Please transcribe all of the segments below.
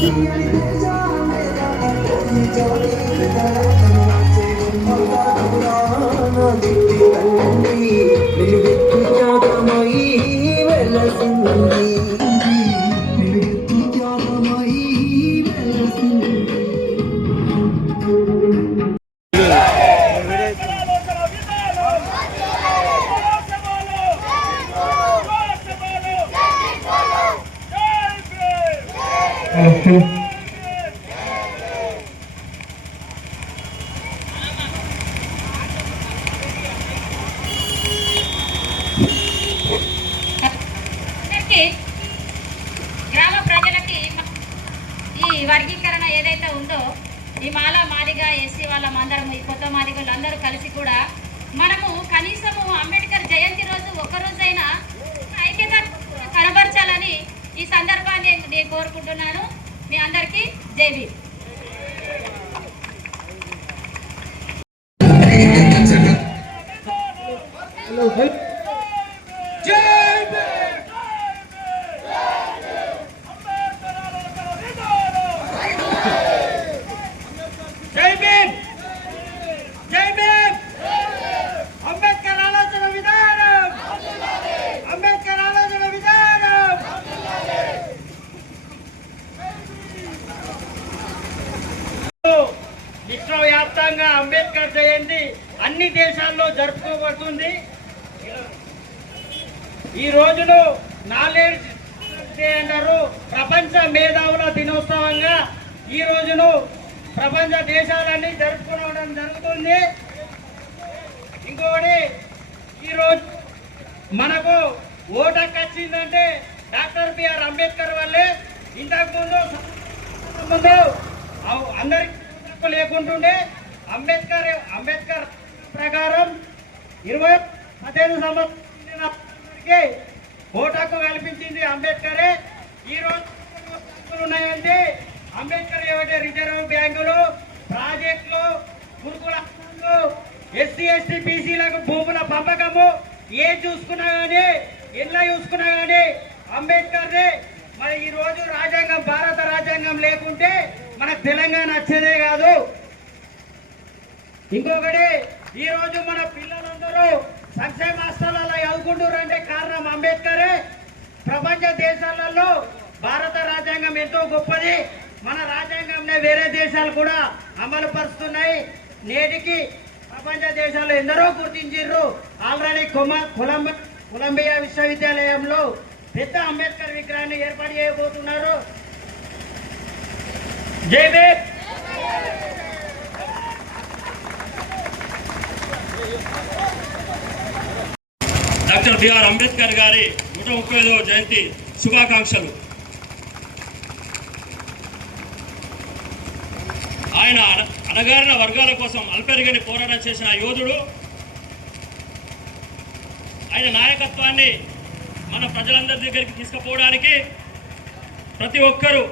Thank you. గ్రామ ప్రజలకి ఈ వర్గీకరణ ఏదైతే ఉందో ఈ మాల మాదిగా ఎస్సీ వాళ్ళ అందరం ఈ కొత్త మాదిగలు అందరూ కలిసి కూడా కోరుకుంటున్నాను. మీ అందరికీ జైబీ Hello, జై భీమ్ జై భీమ్ అంబేద్కర్ ఆలోచన విధానం అంబేద్కర్ ఆలోచన విధానం విశ్వవ్యాప్తంగా అంబేద్కర్ జయంతి అన్ని దేశాల్లో జరుపుకోబడుతుంది. ఈ రోజును నాలెడ్జ్ డే అంటారు. ప్రపంచ మేధావుల దినోత్సవంగా ఈ రోజును ప్రపంచ దేశాలన్నీ జరుపుకోవడం జరుగుతుంది. ఇంకొకటి ఈరోజు మనకు ఓటు వచ్చిందంటే డాక్టర్ బిఆర్ అంబేద్కర్ వల్లే. ఇంతకుముందు ముందు అందరికి హక్కు లేకుంటుండే అంబేద్కర్ అంబేద్కర్ ప్రకారం ఇరవై పదిహేను సంవత్సరాలకి ఓటు హక్కు కల్పించింది అంబేద్కరే. ఈ రోజు హక్కులు ఉన్నాయంటే అంబేద్కర్ ఏమంటే రిజర్వ్ బ్యాంకులు ప్రాజెక్టులు గురుకుల ఎస్సీ ఎస్టీ బీసీలకు భూముల పంపకము ఏ చూసుకున్నా కానీ ఎలా చూసుకున్నా కానీ అంబేద్కర్దే మరి ఈ రోజు రాజ్యాంగం భారత రాజ్యాంగం లేకుంటే మన తెలంగాణ వచ్చేదే కాదు. ఇంకొకటి ఈరోజు మన పిల్లలందరూ సంక్షేమ హాస్టల్లో చదువుకుంటారంటే కారణం అంబేద్కరే. ప్రపంచ దేశాలలో భారత రాజ్యాంగం ఎంతో గొప్పది. మన రాజ్యాంగంనే వేరే దేశాలు కూడా అమలు పరుస్తున్నాయి. నేటికి ప్రపంచ దేశాలు ఎందరో గుర్తించారు ఆల్రెడీ కొమ కొలంబ కొలంబియా విశ్వవిద్యాలయంలో పెద్ద అంబేద్కర్ విగ్రహాన్ని ఏర్పాటు చేయబోతున్నారు. జై భీమ్ డాక్టర్ బిఆర్ అంబేద్కర్ గారి నూట ముప్పై ఐదవ జయంతి శుభాకాంక్షలు. ఆయన అణ- అణగారిన వర్గాల కోసం అల్పెరగని పోరాటం చేసిన యోధుడు ఆయన నాయకత్వాన్ని మన ప్రజలందరి దగ్గరికి తీసుకుపోవడానికి ప్రతి ఒక్కరూ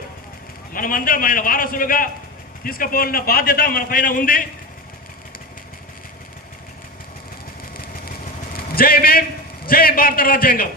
మనమందరం ఆయన వారసులుగా తీసుకుపోవాలన్న బాధ్యత మన పైన ఉంది. జై భీమ్ జై భారత రాజ్యాంగం.